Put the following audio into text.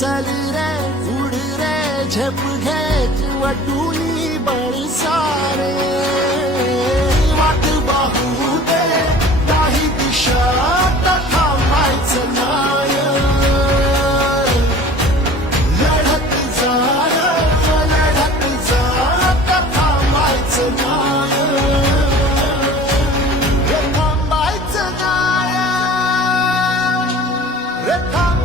चल रे गुड़े रे, झप घे वटूणी बड़ सारे वट बहू ते दा कथा माइच नड़त सार लड़त जा कथा माइच नाइ